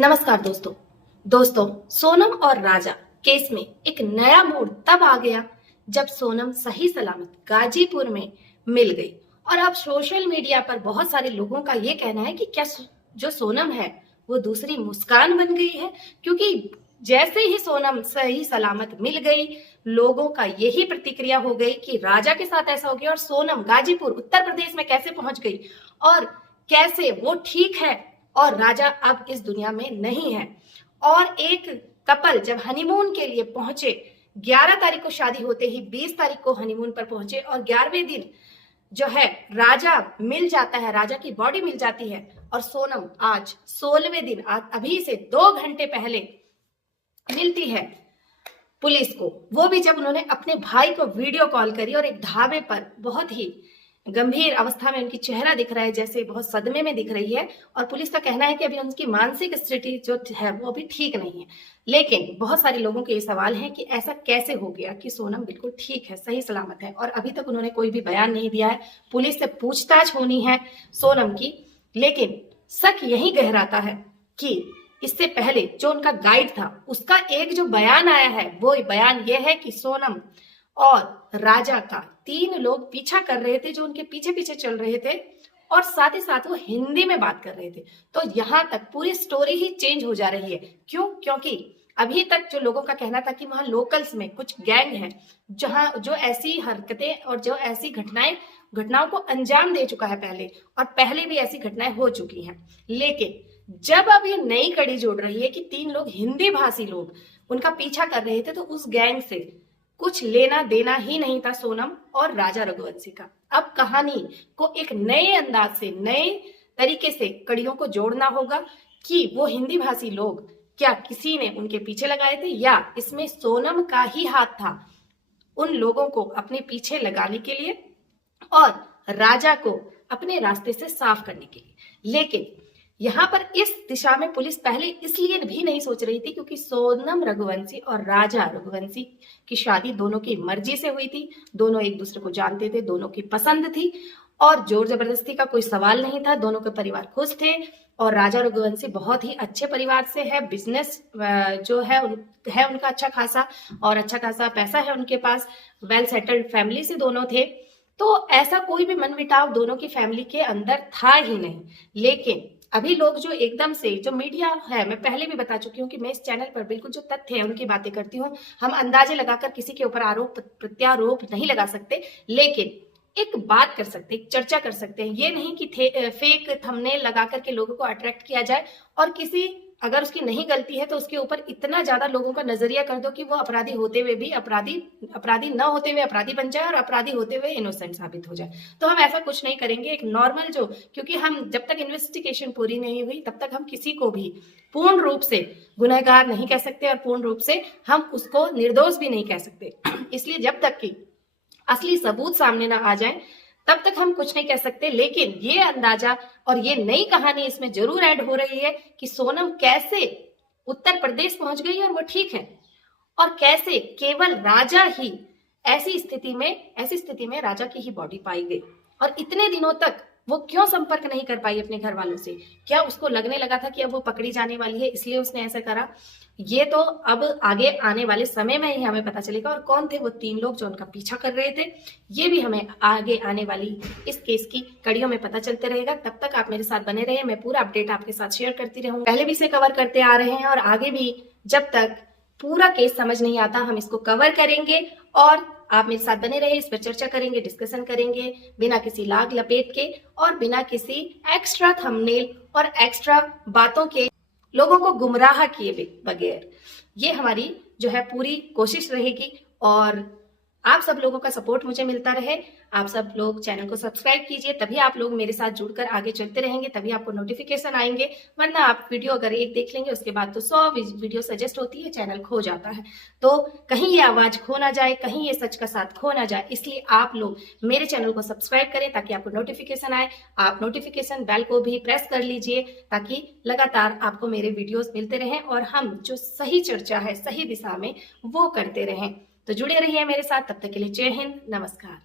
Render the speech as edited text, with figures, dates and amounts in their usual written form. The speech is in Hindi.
नमस्कार दोस्तों सोनम और राजा केस में एक नया मोड़ तब आ गया जब सोनम सही सलामत गाजीपुर में मिल गई। और अब सोशल मीडिया पर बहुत सारे लोगों का ये कहना है कि क्या जो सोनम है वो दूसरी मुस्कान बन गई है, क्योंकि जैसे ही सोनम सही सलामत मिल गई लोगों का यही प्रतिक्रिया हो गई कि राजा के साथ ऐसा हो गया और सोनम गाजीपुर उत्तर प्रदेश में कैसे पहुंच गई और कैसे वो ठीक है और राजा अब इस दुनिया में नहीं है। और एक कपल जब हनीमून के लिए पहुंचे, 11 तारीख को शादी होते ही 20 तारीख को हनीमून पर पहुंचे और 11वें दिन जो है राजा मिल जाता है, राजा की बॉडी मिल जाती है और सोनम आज 16वें दिन, आज अभी से 2 घंटे पहले मिलती है पुलिस को। वो भी जब उन्होंने अपने भाई को वीडियो कॉल करी और एक ढाबे पर बहुत ही गंभीर अवस्था में उनकी चेहरा दिख रहा है, जैसे बहुत सदमे में दिख रही है। और पुलिस का कहना है कि अभी उनकी मानसिक स्थिति जो है वो अभी ठीक नहीं है। लेकिन बहुत सारे लोगों के ये सवाल है कि ऐसा कैसे हो गया कि सोनम बिल्कुल ठीक है, सही सलामत है और अभी तक उन्होंने कोई भी बयान नहीं दिया है। पुलिस से पूछताछ होनी है सोनम की, लेकिन शक यही गहराता है कि इससे पहले जो उनका गाइड था उसका एक जो बयान आया है वो बयान ये है कि सोनम और राजा का 3 लोग पीछा कर रहे थे, जो उनके पीछे पीछे चल रहे थे और साथ ही साथ वो हिंदी में बात कर रहे थे। तो यहाँ तक पूरी स्टोरी ही चेंज हो जा रही है। क्यों? क्योंकि अभी तक जो लोगों का कहना था कि वहां लोकल्स में कुछ गैंग है जहां जो ऐसी हरकतें और जो ऐसी घटनाओं को अंजाम दे चुका है पहले, और पहले भी ऐसी घटनाएं हो चुकी हैं। लेकिन जब अब ये नई कड़ी जोड़ रही है कि 3 लोग हिंदी भाषी लोग उनका पीछा कर रहे थे, तो उस गैंग से कुछ लेना देना ही नहीं था सोनम और राजा रघुवंशी का। अब कहानी को एक नए अंदाज से, नए तरीके से कड़ियों को जोड़ना होगा कि वो हिंदी भाषी लोग क्या किसी ने उनके पीछे लगाए थे या इसमें सोनम का ही हाथ था उन लोगों को अपने पीछे लगाने के लिए और राजा को अपने रास्ते से साफ करने के लिए। लेकिन यहाँ पर इस दिशा में पुलिस पहले इसलिए भी नहीं सोच रही थी क्योंकि सोनम रघुवंशी और राजा रघुवंशी की शादी दोनों की मर्जी से हुई थी, दोनों एक दूसरे को जानते थे, दोनों की पसंद थी और जोर जबरदस्ती का कोई सवाल नहीं था। दोनों के परिवार खुश थे और राजा रघुवंशी बहुत ही अच्छे परिवार से है, बिजनेस जो है उनका अच्छा खासा और अच्छा खासा पैसा है उनके पास, वेल सेटल्ड फैमिली से दोनों थे। तो ऐसा कोई भी मनमुटाव दोनों की फैमिली के अंदर था ही नहीं। लेकिन अभी लोग जो एकदम से, जो मीडिया है, मैं पहले भी बता चुकी हूँ कि मैं इस चैनल पर बिल्कुल जो तथ्य है उनकी बातें करती हूँ। हम अंदाजे लगाकर किसी के ऊपर आरोप प्रत्यारोप नहीं लगा सकते, लेकिन एक बात कर सकते, एक चर्चा कर सकते हैं। ये नहीं कि फेक थंबनेल लगा करके लोगों को अट्रैक्ट किया जाए और किसी अगर उसकी नहीं गलती है तो उसके ऊपर इतना ज्यादा लोगों का नजरिया कर दो कि वो अपराधी होते हुए भी अपराधी न होते हुए अपराधी बन जाए और अपराधी होते हुए इनोसेंट साबित हो जाए। तो हम ऐसा कुछ नहीं करेंगे। एक नॉर्मल क्योंकि हम जब तक इन्वेस्टिगेशन पूरी नहीं हुई तब तक हम किसी को भी पूर्ण रूप से गुनहगार नहीं कह सकते और पूर्ण रूप से हम उसको निर्दोष भी नहीं कह सकते। इसलिए जब तक कि असली सबूत सामने ना आ जाए तब तक हम कुछ नहीं कह सकते। लेकिन ये अंदाजा और ये नई कहानी इसमें जरूर ऐड हो रही है कि सोनम कैसे उत्तर प्रदेश पहुंच गई और वो ठीक है, और कैसे केवल राजा ही ऐसी स्थिति में राजा की ही बॉडी पाई गई और इतने दिनों तक वो क्यों संपर्क नहीं कर पाई अपने घर वालों से। क्या उसको लगने लगा था कि अब वो पकड़ी जाने वाली है इसलिए उसने ऐसा करा? ये तो अब आगे आने वाले समय में ही हमें पता चलेगा। और कौन थे वो 3 लोग जो उनका पीछा कर रहे थे, ये भी हमें आगे आने वाली इस केस की कड़ियों में पता चलते रहेगा। तब तक आप मेरे साथ बने रहिए, मैं पूरा अपडेट आपके साथ शेयर करती रहूंगी। पहले भी इसे कवर करते आ रहे हैं और आगे भी जब तक पूरा केस समझ नहीं आता हम इसको कवर करेंगे और आप मेरे साथ बने रहे, इस पर चर्चा करेंगे, डिस्कशन करेंगे, बिना किसी लाग लपेट के और बिना किसी एक्स्ट्रा थंबनेल और एक्स्ट्रा बातों के लोगों को गुमराह किए बगैर। ये हमारी जो है पूरी कोशिश रहेगी और आप सब लोगों का सपोर्ट मुझे मिलता रहे। आप सब लोग चैनल को सब्सक्राइब कीजिए, तभी आप लोग मेरे साथ जुड़कर आगे चलते रहेंगे, तभी आपको नोटिफिकेशन आएंगे। वरना आप वीडियो अगर एक देख लेंगे उसके बाद तो 100 वीडियो सजेस्ट होती है, चैनल खो जाता है। तो कहीं ये आवाज खो ना जाए, कहीं ये सच का साथ खो ना जाए, इसलिए आप लोग मेरे चैनल को सब्सक्राइब करें ताकि आपको नोटिफिकेशन आए। आप नोटिफिकेशन बेल को भी प्रेस कर लीजिए ताकि लगातार आपको मेरे वीडियोस मिलते रहें और हम जो सही चर्चा है सही दिशा में वो करते रहें। तो जुड़े रहिए मेरे साथ। तब तक के लिए जय हिंद, नमस्कार।